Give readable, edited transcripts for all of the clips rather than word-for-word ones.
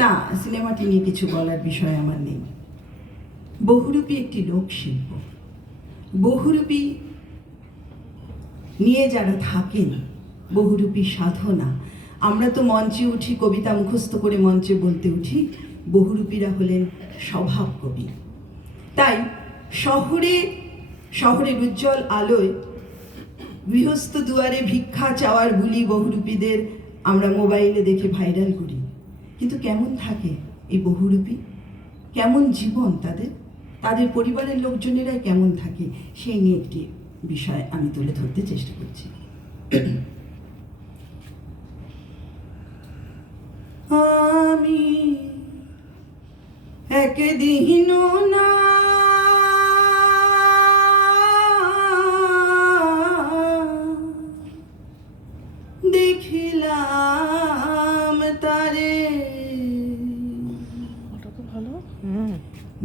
না, সিনেমাটি নিয়ে কিছু বলার বিষয় আমার নেই। বহুরূপী একটি লোকশিল্প। বহুরূপী নিয়ে যারা থাকেন, বহুরূপী সাধনা। আমরা তো মঞ্চে উঠি, কবিতা মুখস্থ করে মঞ্চে বলতে উঠি। বহুরূপীরা হলেন স্বভাব কবি। তাই শহরের উজ্জ্বল আলোয় গৃহস্থ দুয়ারে ভিক্ষা চাওয়ার বুলি বহুরূপীদের আমরা মোবাইলে দেখে ভাইরাল করি। কিন্তু কেমন থাকে এই বহুরূপী? কেমন জীবন তাদের? তাদের পরিবারের লোকজনেরা কেমন থাকে? সেই নিয়ে একটি বিষয় আমি তুলে ধরতে চেষ্টা করছি। আমি একদিন না দেখিলাম তারে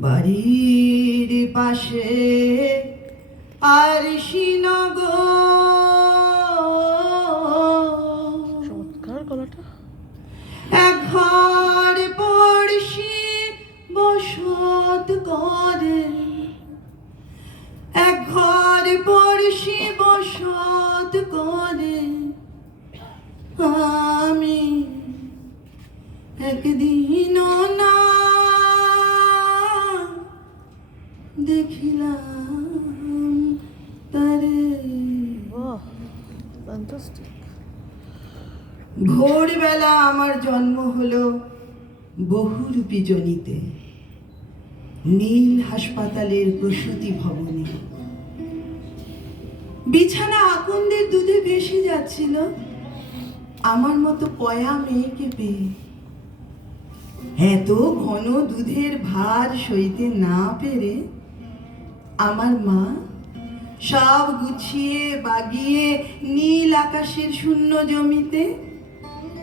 বাড়ির পাশে আর এক ঘর পড়শি বসত করে, এক ঘর পড়শি বসত করে। আমি একদিন না দেখিলাম তারে। ভোরবেলা আমার জন্ম হলো বহুরূপী জনিতে, নীল হাসপাতালের প্রসূতি ভবনে। বিছানা আকন্দের দুধে ভেসে যাচ্ছিল আমার মতো পয়া মেয়েকে পেয়ে। এত ঘন দুধের ভার সইতে না পেরে আমার মা সব গুছিয়ে বাগিয়ে নীল আকাশের শূন্য জমিতে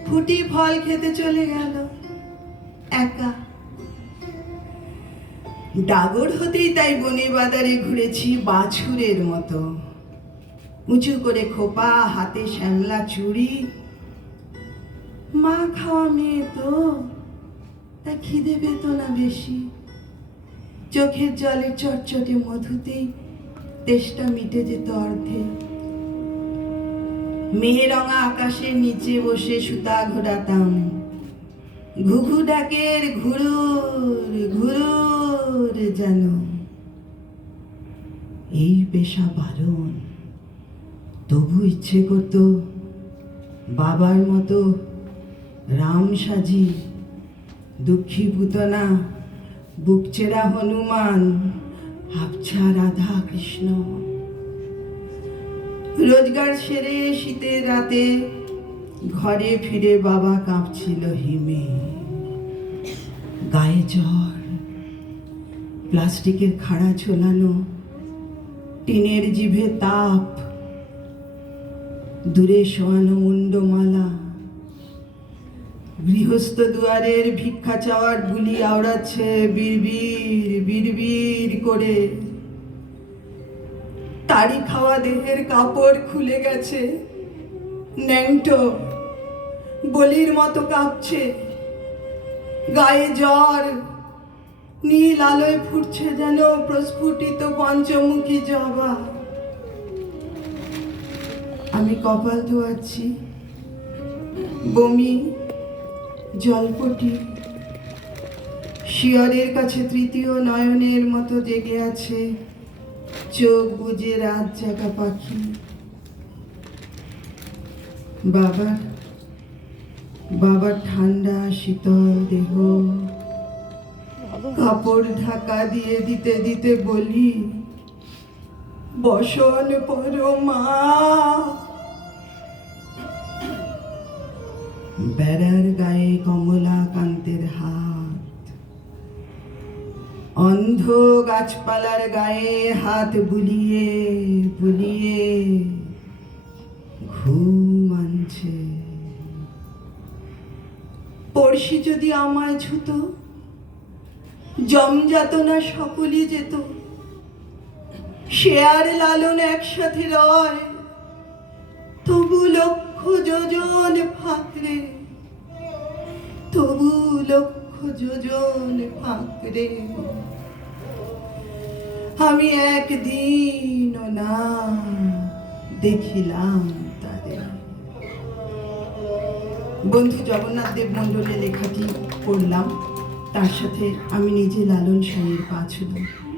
ফুটি ফল খেতে চলে গেল একা। ডাগর হতেই তাই বনে বাদারে ঘুরেছি বাছুরের মতো, উঁচু করে খোপা, হাতে শ্যামলা চুড়ি। মা খাওয়া মেয়ে তো, তা খিদে পেত না বেশি। চোখের জলে চটচটে মধুতেই তেষ্টা মিটে যেত অর্ধে। মেহেরঙা আকাশের নিচে বসে সুতা ঘোরাতাম, ঘুঘু ডাকের ঘুরুর ঘুরুর যেন। এই পেশা বারণ, তবু ইচ্ছে করত বাবার মতো রাম সাজি, দুঃখী পুতনা, বুকচেরা হনুমান, আবছা রাধা কৃষ্ণ। রোজগার সেরে শীতের রাতে ঘরে ফিরে বাবা কাঁপছিল হিমে। গায়ে জ্বর, প্লাস্টিকের খাড়া ঝোলানো, টিনের জিভে তাপ, দূরে শোয়ানো মুন্ডমালা। গৃহস্থ দুয়ারের ভিক্ষা চাওয়ার বুলি আওড়াচ্ছে বিড়বিড় বিড়বিড় করে। তারি খাওয়া দেহের কাপড় খুলে গেছে, ন্যাংটো বলির মতো কাঁপছে। গায়ে জ্বর, নীল আলোয় ফুটছে যেন প্রস্ফুটিত পঞ্চমুখী জবা। আমি কপাল ধোয়াচ্ছি, বমি, জলপটি। শিয়রের কাছে তৃতীয় নয়নের মতো জেগে আছে চোখ বুজে রাত জাগা পাখি। বাবার ঠান্ডা শীতল দেহ কাপড় ঢাকা দিয়ে দিতে দিতে বলি, বসন পরো মা। বেড়ার গায়ে কমলা কান্তের হাত, অন্ধ গাছপালার গায়ে হাত বুলিয়ে বুলিয়ে ঘুম আনছে। পড়শি যদি আমায় ছুত, জমযাতনা সকলই যেত। সে আর লালন একসাথে রয়, তবু লক্ষ যোজন ফাঁকরে তবু লক্ষ যোজন ফাঁকরে আমি একদিন না দেখিলাম তাদের। বন্ধু জগন্নাথ দেব মণ্ডলের লেখাটি পড়লাম, তার সাথে আমি নিজে লালন সাঁইয়ের পা ছুঁলাম।